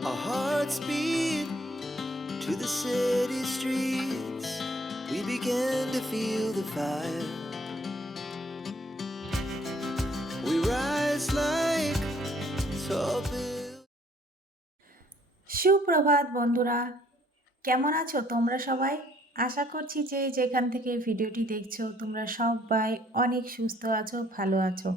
Our hearts beat to the city streets. We began to feel the fire. We rise like tall buildings. সুপ্রভাত বন্ধুরা, কেমন আছো তোমরা সবাই? আশা করছি যে যেখান থেকে ভিডিওটি দেখছো তোমরা সবাই অনেক সুস্থ আছো, ভালো আছো।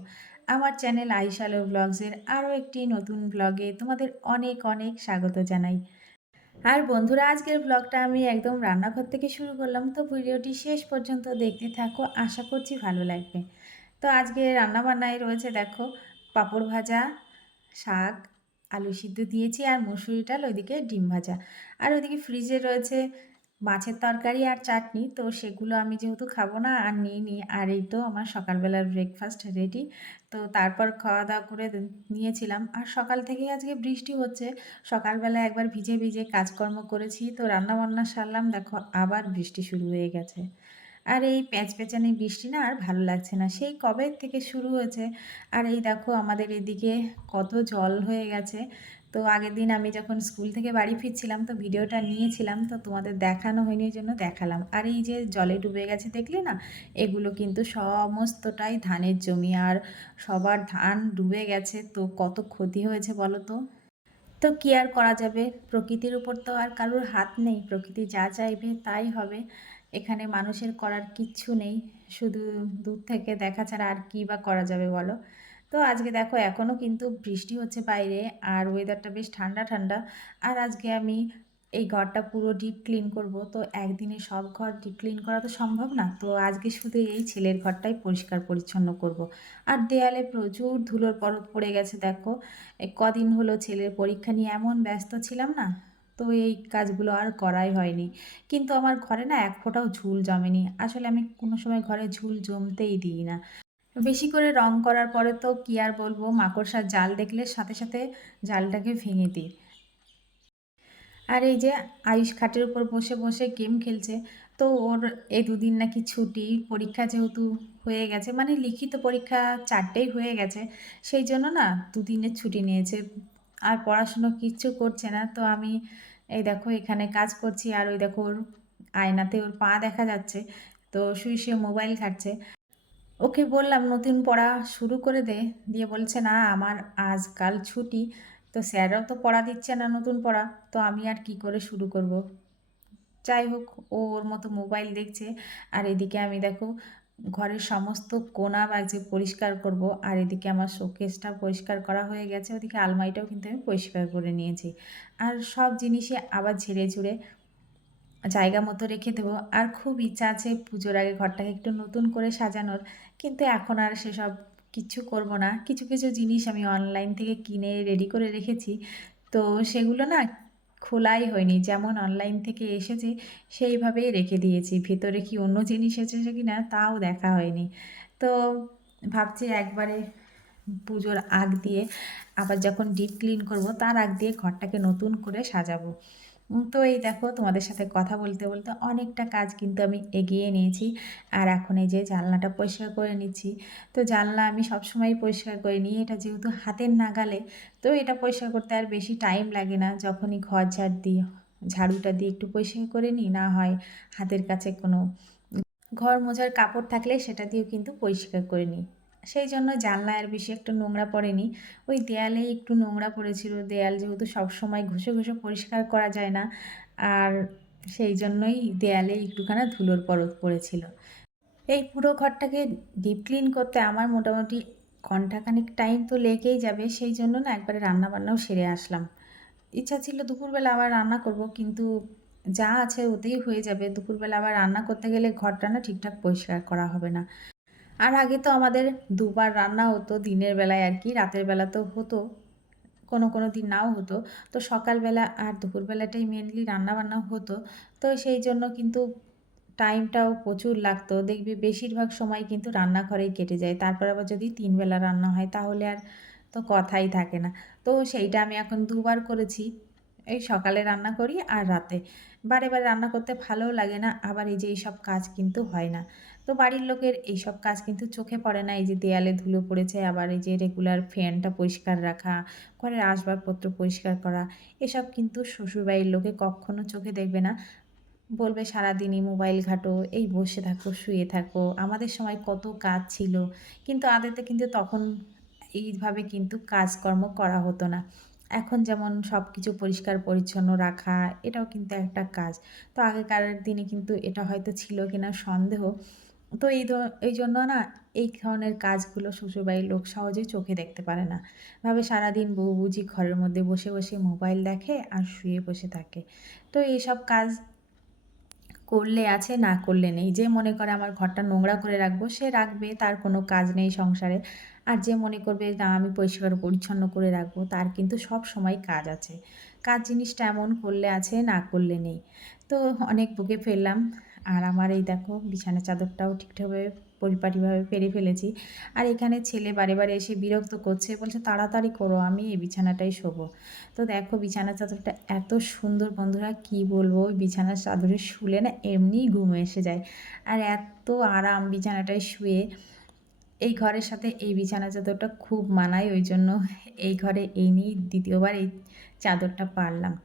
আমার চ্যানেল আইশালো ব্লগসের আরও একটি নতুন ব্লগে তোমাদের অনেক অনেক স্বাগত জানাই। আর বন্ধুরা, আজকের ব্লগটা আমি একদম রান্নাঘর থেকে শুরু করলাম, তো ভিডিওটি শেষ পর্যন্ত দেখতে থাকো, আশা করছি ভালো লাগবে। তো আজকে রান্নাবান্নায় রয়েছে দেখো, পাঁপড় ভাজা, শাক, আলু সিদ্ধ দিয়েছি, আর মুসুরি ডাল, ওইদিকে ডিম ভাজা। আর ওইদিকে ফ্রিজে রয়েছে মাছের তরকারি আর চাটনি, তো সেগুলো আমি যেহেতু খাবো না আর নিইনি। আর এই তো আমার সকালবেলার ব্রেকফাস্ট রেডি। তো তারপর খাওয়া দাওয়া করে নিয়েছিলাম। আর সকাল থেকেই আজকে বৃষ্টি হচ্ছে। সকালবেলা একবার ভিজে ভিজে কাজকর্ম করেছি, তো রান্নাবান্না সারলাম, দেখো আবার বৃষ্টি শুরু হয়ে গেছে। আর এই প্যাচপ্যাচানি বৃষ্টি না আর ভালো লাগছে না, সেই কবে থেকে শুরু হয়েছে। আর এই দেখো আমাদের এদিকে কত জল হয়ে গেছে। তো আগের দিন আমি যখন স্কুল থেকে বাড়ি ফিরছিলাম, তো ভিডিওটা নিয়েছিলাম, তো তোমাদের দেখানো হয়নি, ওই জন্য দেখালাম। আর এই যে জলে ডুবে গেছে দেখলে না, এগুলো কিন্তু সমস্তটাই ধানের জমি, আর সবার ধান ডুবে গেছে, তো কত ক্ষতি হয়েছে বলো তো। তো কী আর করা যাবে, প্রকৃতির উপর তো আর কারোর হাত নেই, প্রকৃতি যা চাইবে তাই হবে। এখানে মানুষের করার কিচ্ছু নেই, শুধু দূর থেকে দেখা ছাড়া আর কী বা করা যাবে বলো। তো আজকে দেখো এখনও কিন্তু বৃষ্টি হচ্ছে বাইরে, আর ওয়েদারটা বেশ ঠান্ডা ঠান্ডা। আর আজকে আমি এই ঘরটা পুরো ডিপ ক্লিন করব, তো একদিনে সব ঘর ডিপ ক্লিন করা তো সম্ভব না, তো আজকে শুধু এই ছেলের ঘরটাই পরিষ্কার পরিচ্ছন্ন করব। আর দেয়ালে প্রচুর ধুলোর পরত পড়ে গেছে দেখো, এই কদিন হলো ছেলের পরীক্ষা নিয়ে এমন ব্যস্ত ছিলাম না, তো এই কাজগুলো আর করাই হয়নি। কিন্তু আমার ঘরে না এক ফোঁটাও ঝুল জমেনি, আসলে আমি কোনো সময় ঘরে ঝুল জমতেই দিই না। বেশি করে রং করার পরে তো কী আর বলবো, মাকড়সার জাল দেখলে সাথে সাথে জালটাকে ভেঙে দিই। আর এই যে আয়ুষ খাটের উপর বসে বসে গেম খেলছে। তো ওর এই দুদিন নাকি ছুটি, পরীক্ষা যেহেতু হয়ে গেছে, মানে লিখিত পরীক্ষা 4টেই হয়ে গেছে, সেই জন্য না দুদিনের ছুটি নিয়েছে। আর পড়াশুনো কিচ্ছু করছে না। তো আমি এই দেখো এখানে কাজ করছি, আর ওই দেখো ওর আয়নাতে ওর পা দেখা যাচ্ছে, তো শুয়ে শুয়ে মোবাইল ঘাঁটছে। ওকে বললাম নতুন পড়া শুরু করে দে, দিয়ে বলছে না আমার আজকাল ছুটি, তো স্যাররাও তো পড়া দিচ্ছে না নতুন পড়া, তো আমি আর কি করে শুরু করব। যাই হোক, ও ওর মতো মোবাইল দেখছে, আর এদিকে আমি দেখো ঘরের সমস্ত কোণা বাজে পরিষ্কার করব। আর এদিকে আমার শোকেসটা পরিষ্কার করা হয়ে গেছে, ওদিকে আলমারিটাও কিন্তু আমি পরিষ্কার করে নিয়েছি। আর সব জিনিসই আবার ঝেড়ে ঝুড়ে জায়গা মতো রেখে দেবো। আর খুব ইচ্ছা আছে পুজোর আগে ঘরটাকে একটু নতুন করে সাজানোর, কিন্তু এখন আর সেসব কিচ্ছু করব না। কিছু কিছু জিনিস আমি অনলাইন থেকে কিনে রেডি করে রেখেছি, তো সেগুলো না খোলাই হয়নি, যেমন অনলাইন থেকে এসেছে সেইভাবেই রেখে দিয়েছি। ভেতরে কি অন্য জিনিস এসেছে কি না তাও দেখা হয়নি। তো ভাবছি একবারে পুজোর আগ দিয়ে, আবার যখন ডিপ ক্লিন করব তার আগ দিয়ে ঘরটাকে নতুন করে সাজাবো। তো এই দেখো তোমাদের সাথে কথা বলতে বলতে অনেকটা কাজ কিন্তু আমি এগিয়ে নিয়েছি। আর এখন এই যে জানলাটা পরিষ্কার করে নিচ্ছি। তো জানলা আমি সবসময়ই পরিষ্কার করে নিই, এটা যেহেতু হাতের নাগালে, তো এটা পরিষ্কার করতে আর বেশি টাইম লাগে না। যখনই ঘর ঝাড় দিই, ঝাড়ুটা দিয়ে একটু পরিষ্কার করে নিই, না হয় হাতের কাছে কোনো ঘর মোছার কাপড় থাকলে সেটা দিয়েও কিন্তু পরিষ্কার করে নিই। সেই জন্য জানলায় আর বেশি একটা নোংরা পড়েনি। ওই দেয়ালেই একটু নোংরা পড়েছিল, দেয়াল যেহেতু সবসময় ঘষে ঘষে পরিষ্কার করা যায় না, আর সেই জন্যই দেয়ালে একটুখানা ধুলোর পরত পড়েছিল। এই পুরো ঘরটাকে ডিপ ক্লিন করতে আমার মোটামুটি ঘন্টাখানেক টাইম তো লেগেই যাবে, সেই জন্য না একবারে রান্নাবান্নাও সেরে আসলাম। ইচ্ছা ছিল দুপুরবেলা আবার রান্না করব, কিন্তু যা আছে ওতেই হয়ে যাবে। দুপুরবেলা আবার রান্না করতে গেলে ঘরটা না ঠিকঠাক পরিষ্কার করা হবে না। আর আগে তো আমাদের দুবার রান্না হতো, দিনের বেলায় আর কি, রাতের বেলা তো হতো, কোনো কোনো দিন নাও হতো। তো সকালবেলা আর দুপুরবেলাটাই মেনলি রান্নাবান্না হতো। তো সেই জন্য কিন্তু টাইমটাও প্রচুর লাগতো, দেখবি বেশিরভাগ সময় কিন্তু রান্নাঘরেই কেটে যায়। তারপর আবার যদি ৩ বেলা রান্না হয় তাহলে আর তো কথাই থাকে না। তো সেইটা আমি এখন ২ বার করেছি। এই সকালে রান্না করি আর রাতে। বারে বারে রান্না করতে ভালোও লাগে না, আবার এই যে এইসব কাজ কিন্তু হয় না। তো বাড়ির লোকের এইসব কাজ কিন্তু চোখে পড়ে না। এই যে দেয়ালে ধুলো পড়েছে, আবার এই যে রেগুলার ফ্যানটা পরিষ্কার রাখা, ঘরের আসবাবপত্র পরিষ্কার করা, এসব কিন্তু শ্বশুরবাড়ির লোকে কক্ষনো চোখে দেখবে না। বলবে সারাদিনই মোবাইল ঘাঁটো, এই বসে থাকো, শুয়ে থাকো। আমাদের সময় কত কাজ ছিল। কিন্তু আদতে কিন্তু তখন এইভাবে কিন্তু কাজকর্ম করা হতো না। এখন যেমন সবকিছু পরিষ্কার পরিচ্ছন্ন রাখা, এটাও কিন্তু একটা কাজ। তো আগেকার দিনে কিন্তু এটা হয়তো ছিল কিনা সন্দেহ। তো এইজন্য না এই ধরনের কাজগুলো শ্বশুরবাড়ির লোক সহজেই চোখে দেখতে পারে না। ভাবে সারাদিন বউ বুঝি ঘরের মধ্যে বসে, বসে মোবাইল দেখে আর শুয়ে বসে থাকে। তো এইসব কাজ করলে আছে, না করলে নেই। যে মনে করে আমার ঘরটা নোংরা করে রাখবো, সে রাখবে, তার কোনো কাজ নেই সংসারে। আর যে মনে করবে না আমি পরিষ্কার পরিচ্ছন্ন করে রাখবো, তার কিন্তু সবসময় কাজ আছে। কাজ জিনিসটা এমন করলে আছে, না করলে নেই। তো অনেক বকে ফেললাম। আর আমার এই দেখো বিছানার চাদরটাও ঠিকঠাকভাবে পরিপাটিভাবে পেরে ফেলেছি। আর এখানে ছেলে বারে, বারে এসে বিরক্ত করছে। বলছে, "তাড়াতাড়ি করো, আমি এই বিছানাটাই শোবো।" তো দেখো বিছানার চাদরটা এত সুন্দর বন্ধুরা, কি বলবো, ওই বিছানার চাদরে শুলে না এমনিই ঘুম এসে যায়। আর এত আরাম বিছানাটায় শুয়ে। এই ঘরের সাথে এই বিছানার চাদরটা খুব মানায়, ওই জন্য এই ঘরে এই নিয়েই ২য় বার এই চাদরটা পারলাম।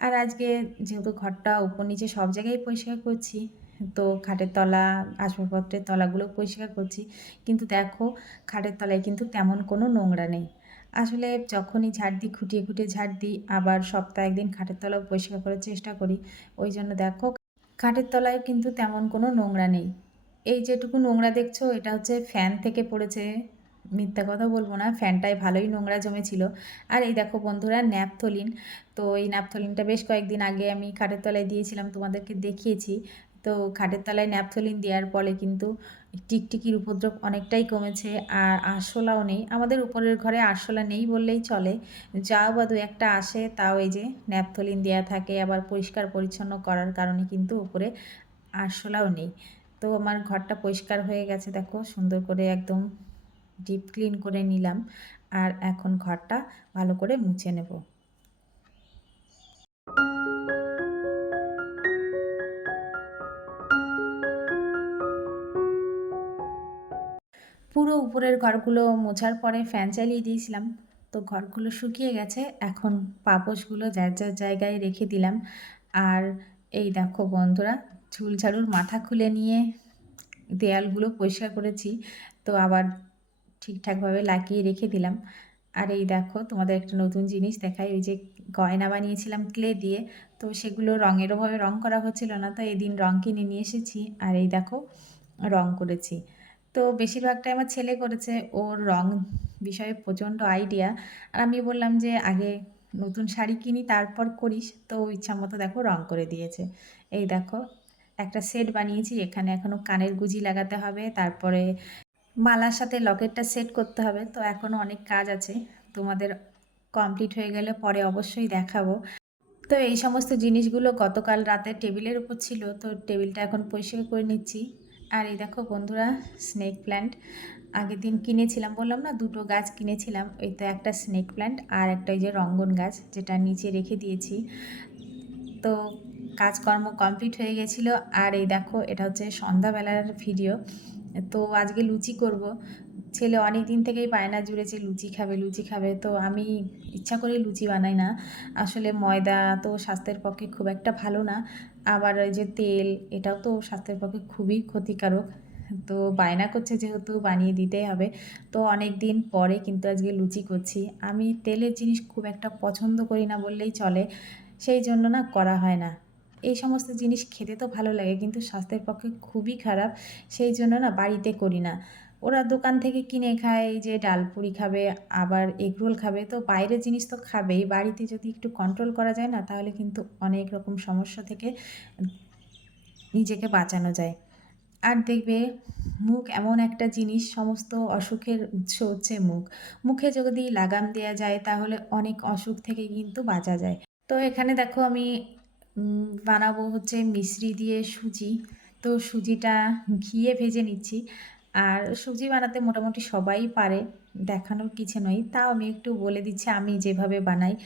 আর আজকে যেহেতু ঘরটা উপর নিচে সব জায়গায় পরিষ্কার করছি, তো খাটের তলা, আসবাবপত্রের তলাগুলো পরিষ্কার করছি। কিন্তু দেখো খাটের তলায় কিন্তু তেমন কোনো নোংরা নেই। আসলে যখনই ঝাড় দিই, খুঁটিয়ে, খুঁটিয়ে ঝাড় দিই, আবার সপ্তাহে ১ দিন খাটের তলাও পরিষ্কার করার চেষ্টা করি। ওই জন্য দেখো খাটের তলায় কিন্তু তেমন কোনো নোংরা নেই। এই যেটুকু নোংরা দেখছো এটা হচ্ছে ফ্যান থেকে পড়েছে। মিথ্যা কথা বলব না, ফ্যানটায় ভালোই নোংরা জমেছিল। আর এই দেখো বন্ধুরা ন্যাপথলিন। তো এই ন্যাপথলিনটা বেশ কয়েকদিন আগে আমি খাটের তলায় দিয়েছিলাম, তোমাদেরকে দেখিয়েছি। তো খাটের তলায় ন্যাপথলিন দেওয়ার ফলে কিন্তু টিকটিকির উপদ্রব অনেকটাই কমেছে। আর আরশোলাও নেই। আমাদের উপরের ঘরে আরশোলা নেই বললেই চলে। যা বা দু একটা আসে, তাও এই যে ন্যাপথলিন দেয়া থাকে। আবার পরিষ্কার পরিচ্ছন্ন করার কারণে কিন্তু উপরে আরশোলাও নেই। তো আমার ঘরটা পরিষ্কার হয়ে গেছে দেখো, সুন্দর করে একদম ডিপ ক্লিন করে নিলাম। আর এখন ঘরটা ভালো করে মুছে নেব। পুরো উপরের ঘরগুলো মোছার পরে ফ্যান চালিয়ে দিয়েছিলাম। তো ঘরগুলো শুকিয়ে গেছে। এখন পাপোশগুলো যার, যার জায়গায় রেখে দিলাম। আর এই দেখো বন্ধুরা, ঝুল ঝাড়ুর মাথা খুলে নিয়ে দেয়ালগুলো পরিষ্কার করেছি। তো আবার ঠিকঠাকভাবে লাগিয়ে রেখে দিলাম। আর এই দেখো তোমাদের একটা নতুন জিনিস দেখাই। ওই যে গয়না বানিয়েছিলাম ক্লে দিয়ে, তো সেগুলো রঙের অভাবে রং করা হচ্ছিল না। তো এদিন রং কিনে নিয়ে এসেছি। আর এই দেখো রং করেছি। তো বেশিরভাগটাই আমার ছেলে করেছে। ওর রং বিষয়ে প্রচণ্ড আইডিয়া। আর আমি বললাম যে, "আগে নতুন শাড়ি কিনি তারপর করিস।" তো ও ইচ্ছামতো দেখো রং করে দিয়েছে। এই দেখো একটা সেট বানিয়েছি। এখানে এখনো কানের গুঁজি লাগাতে হবে। তারপরে মালার সাথে লকেটটা সেট করতে হবে। তো এখনও অনেক কাজ আছে। তোমাদের কমপ্লিট হয়ে গেলে পরে অবশ্যই দেখাবো। তো এই সমস্ত জিনিসগুলো গতকাল রাতে টেবিলের উপর ছিল। তো টেবিলটা এখন পরিষ্কার করে নিচ্ছি। আর এই দেখো বন্ধুরা, স্নেক প্ল্যান্ট আগের দিন কিনেছিলাম, বললাম না ২ টো গাছ কিনেছিলাম। এই তো একটা স্নেক প্ল্যান্ট আর একটা এই যে রঙ্গন গাছ, যেটা নিচে রেখে দিয়েছি। তো কাজকর্ম কমপ্লিট হয়ে গেছিলো। আর এই দেখো এটা হচ্ছে সন্ধ্যাবেলার ভিডিও। তো আজকে লুচি করব। ছেলে অনেক দিন থেকেই বায়না জুড়েছে লুচি খাবে, লুচি খাবে। তো আমি ইচ্ছা করে লুচি বানাই না। আসলে ময়দা তো স্বাস্থ্যের পক্ষে খুব একটা ভালো না। আবার ওই যে তেল, এটাও তো স্বাস্থ্যের পক্ষে খুবই ক্ষতিকারক। তো বায়না করছে যেহেতু বানিয়ে দিতেই হবে। তো অনেক দিন পরে কিন্তু আজকে লুচি করছি। আমি তেলের জিনিস খুব একটা পছন্দ করি না বললেই চলে। সেই জন্য না করা হয় না। এই সমস্ত জিনিস খেতে তো ভালো লাগে কিন্তু স্বাস্থ্যের পক্ষে খুবই খারাপ। সেই জন্য না বাড়িতে করি না। ওরা দোকান থেকে কিনে খায়, এই যে ডালপুরি খাবে, আবার এগরোল খাবে। তো বাইরের জিনিস তো খাবেই। বাড়িতে যদি একটু কন্ট্রোল করা যায় না, তাহলে কিন্তু অনেক রকম সমস্যা থেকে নিজেকে বাঁচানো যায়। আর দেখবে মুখ এমন একটা জিনিস, সমস্ত অসুখের উৎস হচ্ছে মুখ। মুখে যদি লাগাম দেয়া যায় তাহলে অনেক অসুখ থেকে কিন্তু বাঁচা যায়। তো এখানে দেখো আমি বানাবো হচ্ছে মিশ্রি দিয়ে সুজি। তো সুজিটা ঘিয়ে ভেজে নিচ্ছি। আর সুজি বানাতে মোটামুটি সবাই পারে, দেখানোর কিছু নয়। তাও আমি একটু বলে দিচ্ছি আমি যেভাবে বানাই।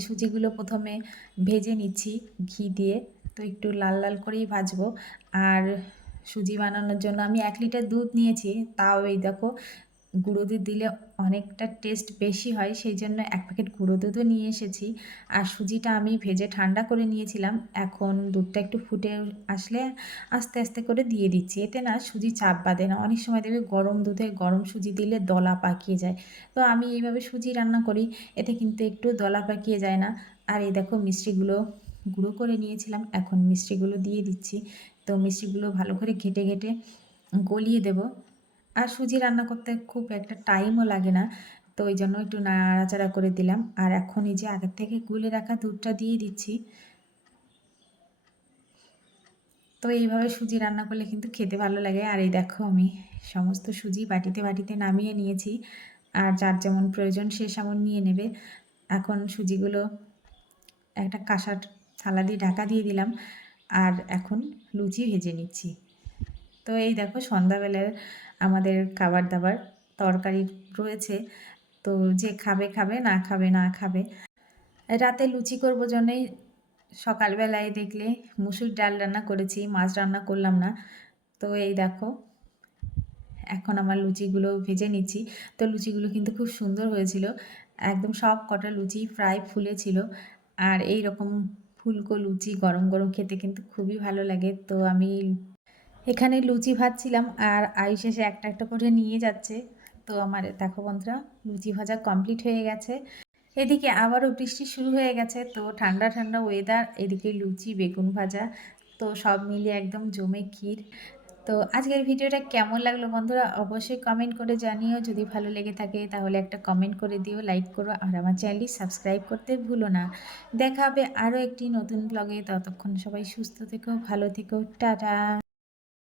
সুজিগুলো প্রথমে ভেজে নিচ্ছি ঘি দিয়ে। তো একটু লাল, লাল করেই ভাজবো। আর সুজি বানানোর জন্য আমি ১ লিটার দুধ নিয়েছি। তাও এই দেখো গুঁড়ো দুধ দিলে অনেকটা টেস্ট বেশি হয়, সেইজন্য ১ প্যাকেট গুঁড়ো দুধও নিয়ে এসেছি। আর সুজিটা আমি ভেজে ঠান্ডা করে নিয়েছিলাম। এখন দুধটা একটু ফুটে আসলে আস্তে, আস্তে করে দিয়ে দিচ্ছি। এতে না সুজি চাপ বাঁধে না। অনেক সময় দেখবে গরম দুধে গরম সুজি দিলে দলা পাকিয়ে যায়। তো আমি এইভাবে সুজি রান্না করি, এতে কিন্তু একটুও দলা পাকিয়ে যায় না। আর এই দেখো মিষ্টিগুলো গুঁড়ো করে নিয়েছিলাম, এখন মিষ্টিগুলো দিয়ে দিচ্ছি। তো মিষ্টিগুলো ভালো করে ঘেঁটে, ঘেঁটে গলিয়ে দেব। আর সুজি রান্না করতে খুব একটা টাইমও লাগে না। তো ওইজন্য একটু নাড়াচাড়া করে দিলাম। আর এখন এই যে আগের থেকে গুলে রাখা দুধটা দিয়ে দিচ্ছি। তো এইভাবে সুজি রান্না করলে কিন্তু খেতে ভালো লাগে। আর এই দেখো আমি সমস্ত সুজি বাটিতে, বাটিতে নামিয়ে নিয়েছি। আর যার যেমন প্রয়োজন সে সেমন নিয়ে নেবে। এখন সুজিগুলো একটা কাঁসার থালা দিয়ে ঢাকা দিয়ে দিলাম। আর এখন লুচি ভেজে নিচ্ছি। তো এই দেখো সন্ধ্যাবেলার আমাদের খাবার-দাবার তরকারি রয়েছে। তো যে খাবে, খাবে, না খাবে, না খাবে। রাতে লুচি করব জন্যেই সকালবেলায় দেখলে মুসুর ডাল রান্না করেছি, মাছ রান্না করলাম না। তো এই দেখো এখন আমার লুচিগুলো ভেজে নিচ্ছি। তো লুচিগুলো কিন্তু খুব সুন্দর হয়েছিল। একদম সব কটা লুচি প্রায় ফুলেছিল। আর এইরকম ফুলকো লুচি গরম, গরম খেতে কিন্তু খুবই ভালো লাগে। তো আমি এখানে লুচি ভাজছিলাম আর আয়ুষ এসে একটা, একটা করে নিয়ে যাচ্ছে। তো আমার দেখো বন্ধুরা লুচি ভাজা কমপ্লিট হয়ে গেছে। এদিকে আবারও বৃষ্টি শুরু হয়ে গেছে, তো ঠান্ডা ঠান্ডা ওয়েদার, এদিকে লুচি বেগুন ভাজা, তো সব মিলিয়ে একদম জমে ক্ষীর। তো আজকের ভিডিওটা কেমন লাগলো বন্ধুরা অবশ্যই কমেন্ট করে জানিও। যদি ভালো লেগে থাকে তাহলে একটা কমেন্ট করে দিও, লাইক করো আর আমার চ্যানেলটি সাবস্ক্রাইব করতে ভুলো না। দেখা হবে আরও একটি নতুন ব্লগে, ততক্ষণ সবাই সুস্থ থেকো, ভালো থেকো, টাটা।